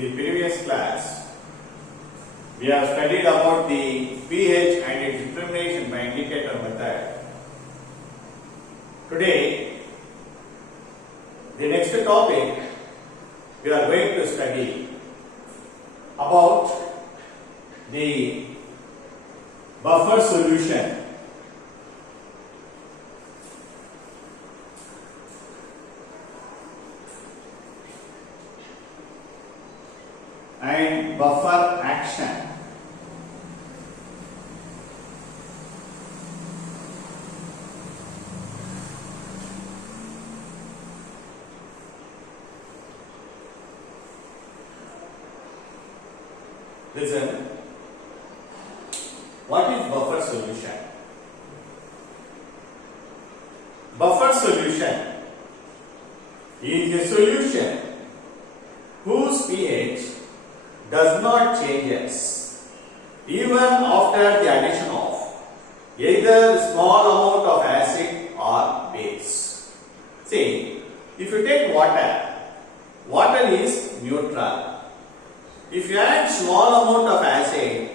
the previous class, we have studied about the pH and its determination by indicator method. Today, the next topic we are going to study about the buffer solution. And buffer action. Listen, what is buffer solution? Buffer solution is a solution whose pH does not changes even after the addition of either small amount of acid or base. See, if you take water, water is neutral. If you add small amount of acid,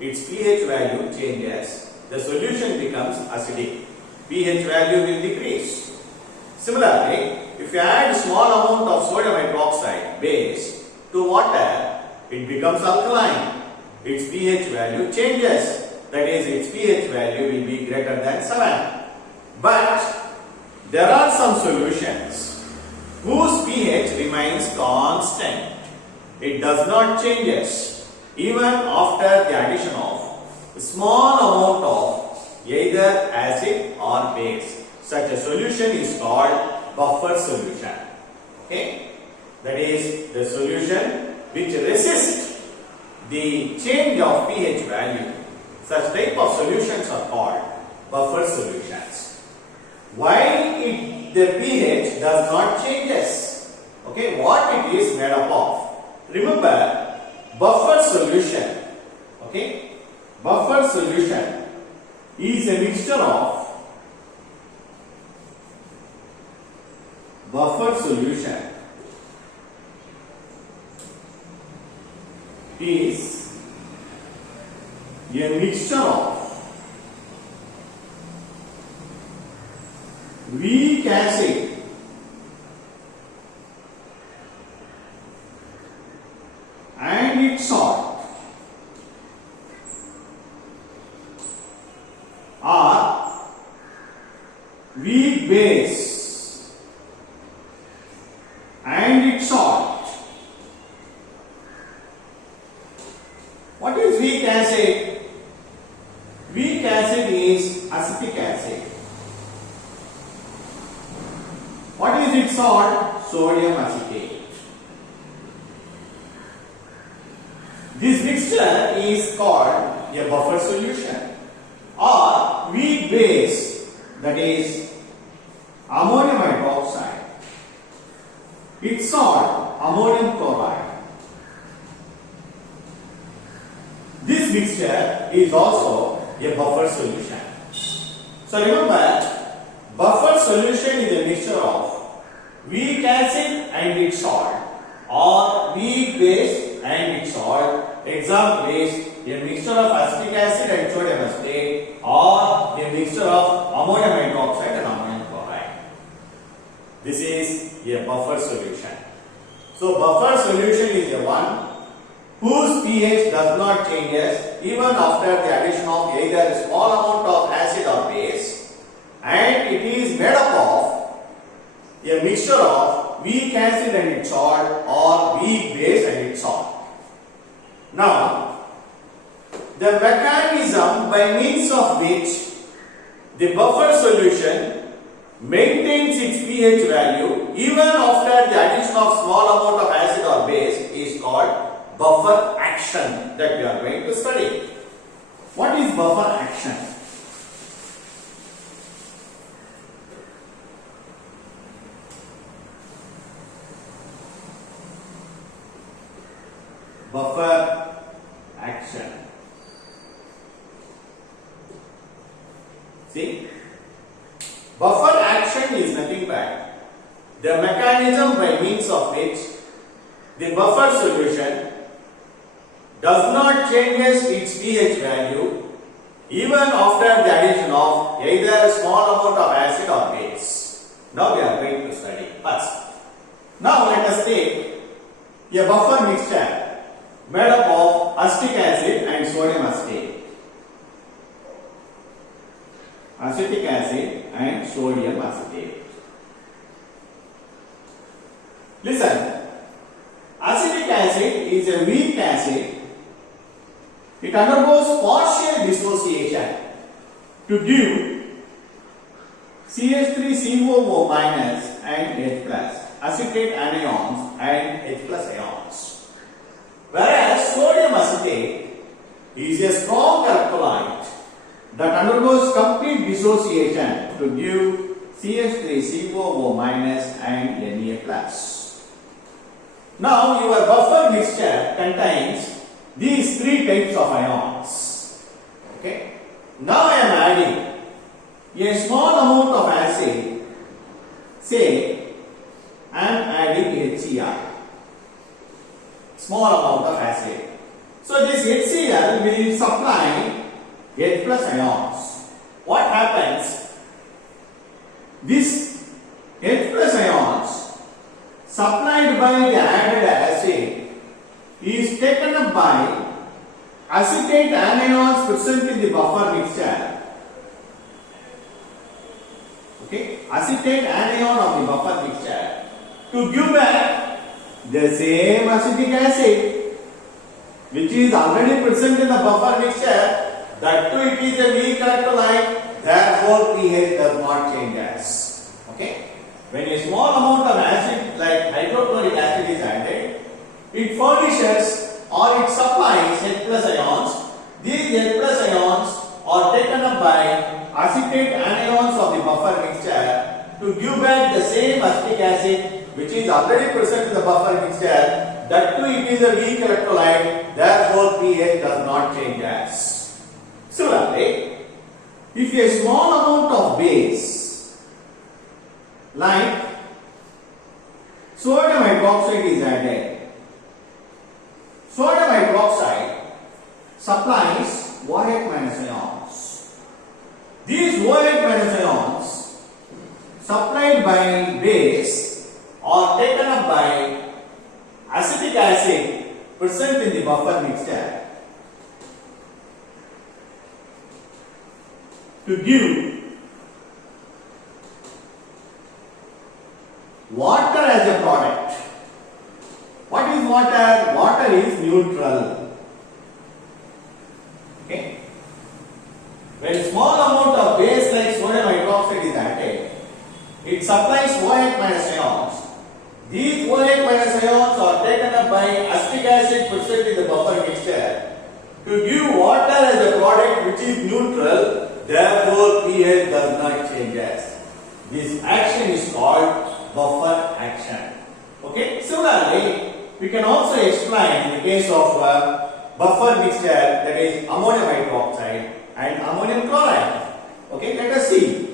its pH value changes. The solution becomes acidic. pH value will decrease. Similarly, if you add small amount of sodium hydroxide base to water, it becomes alkaline. Its pH value changes. That is, its pH value will be greater than 7. But there are some solutions whose pH remains constant. It does not changes even after the addition of a small amount of either acid or base. Such a solution is called buffer solution. Okay? That is the solution which resists the change of pH value. Such type of solutions are called buffer solutions. Why the pH does not changes? Okay, what it is made up of? Remember, buffer solution. Okay, buffer solution is a mixture of buffer solution is a mixture of weak acid and its salt, or weak base and its salt. What is weak acid? Weak acid is acetic acid. What is its salt? Sodium acetate. This mixture is called a buffer solution, or weak base, that is ammonium hydroxide. Its salt, ammonium chloride. This mixture is also a buffer solution. So remember, buffer solution is a mixture of weak acid and its salt, or weak base and its salt. Example is a mixture of acetic acid and sodium acetate, or a mixture of ammonium hydroxide and ammonium chloride. This is a buffer solution. So buffer solution is the one whose pH does not changes even after the addition of either a small amount of acid or base, and it is made up of a mixture of weak acid and its salt, or weak base and its salt. Now, the mechanism by means of which the buffer solution maintains its pH value even after the addition of small amount of acid or base is called buffer action, that we are going to study. What is buffer action? Buffer action. See, Buffer action is nothing but the mechanism by means of which the buffer solution does not changes its pH value even after the addition of either a small amount of acid or base. Now we are going to study first. Now let us take a buffer mixture made up of acetic acid and sodium acetate. Acetic acid and sodium acetate. Listen, acetic acid is a weak acid. It undergoes partial dissociation to give CH3COO minus and H plus, acetate anions and H plus ions. Whereas sodium acetate is a strong electrolyte that undergoes complete dissociation to give CH3COO minus and Na plus. Now your buffer mixture contains these three types of ions. Okay. Now I am adding a small amount of acid. Say I am adding HCl. Small amount of acid. So this HCl will supply H plus ions. What happens? This H plus ions supplied by the added acid is taken up by acetate anions present in the buffer mixture. Okay, acetate anion of the buffer mixture to give back the same acetic acid which is already present in the buffer mixture. That too it is a weak electrolyte, therefore pH does not change as. Okay, when a small amount of acid like hydrochloric acid is added, it furnishes or it supplies H plus ions. These H plus ions are taken up by acetate anions of the buffer mixture to give back the same acetic acid which is already present in the buffer mixture. That too it is a weak electrolyte, therefore pH does not change as. Similarly, if a small amount of base like sodium hydroxide is added, sodium hydroxide supplies OH minus ions. These OH minus ions supplied by base are taken up by acetic acid present in the buffer mixture to give water as a product. What is water? Water is neutral. Okay. When small amount of base like sodium hydroxide is added, it supplies OH minus ions. These OH minus ions are taken up by acetic acid present in the buffer mixture to give water as a product which is neutral. Therefore, pH does not change as. This action is called buffer action. Okay. Similarly, we can also explain in the case of buffer mixture, that is ammonium hydroxide and ammonium chloride. Okay. Let us see.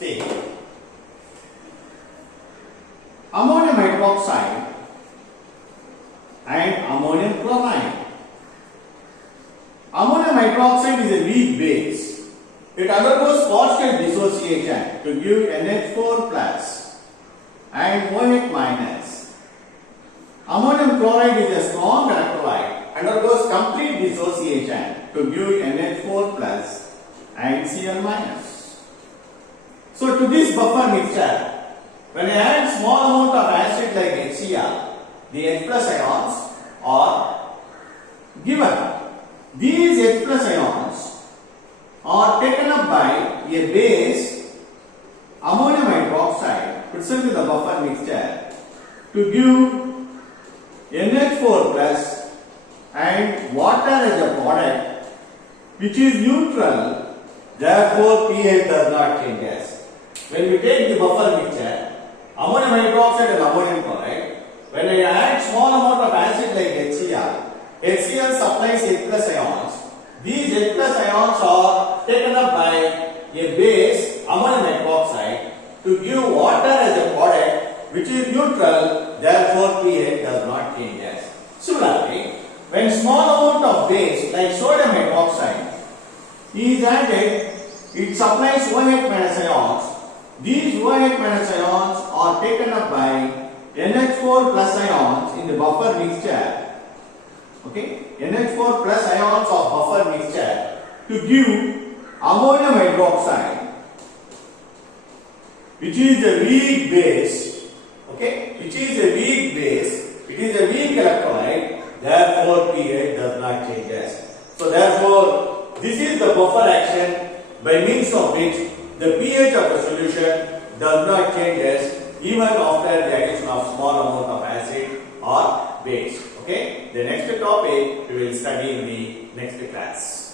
See, ammonium hydroxide and ammonium chloride. Ammonium hydroxide is a weak base. It undergoes partial dissociation to give NH4 plus and OH minus. Ammonium chloride is a strong electrolyte, undergoes complete dissociation to give NH4 plus and Cl minus. So to this buffer mixture, when I add small amount of acid like HCl, the H plus ions are given. These H plus ions are taken up by a base ammonium hydroxide present in the buffer mixture to give NH4 plus and water as a product which is neutral, therefore pH does not change as. When we take the buffer mixture, ammonium hydroxide and ammonium chloride, when I add small amount of acid like HCl, HCl supplies H plus ions. These H plus ions are taken up by a base ammonium hydroxide to give water is neutral, therefore pH does not change. Similarly, when small amount of base like sodium hydroxide is added, it supplies OH minus ions. These OH minus ions are taken up by NH4 plus ions in the buffer mixture. Okay, NH4 plus ions of buffer mixture to give ammonium hydroxide, which is a weak base. Okay, which is a weak base. It is a weak electrolyte. Therefore, pH does not change. So, therefore, this is the buffer action by means of which the pH of the solution does not change even after the addition of small amount of acid or base. Okay, the next topic we will study in the next class.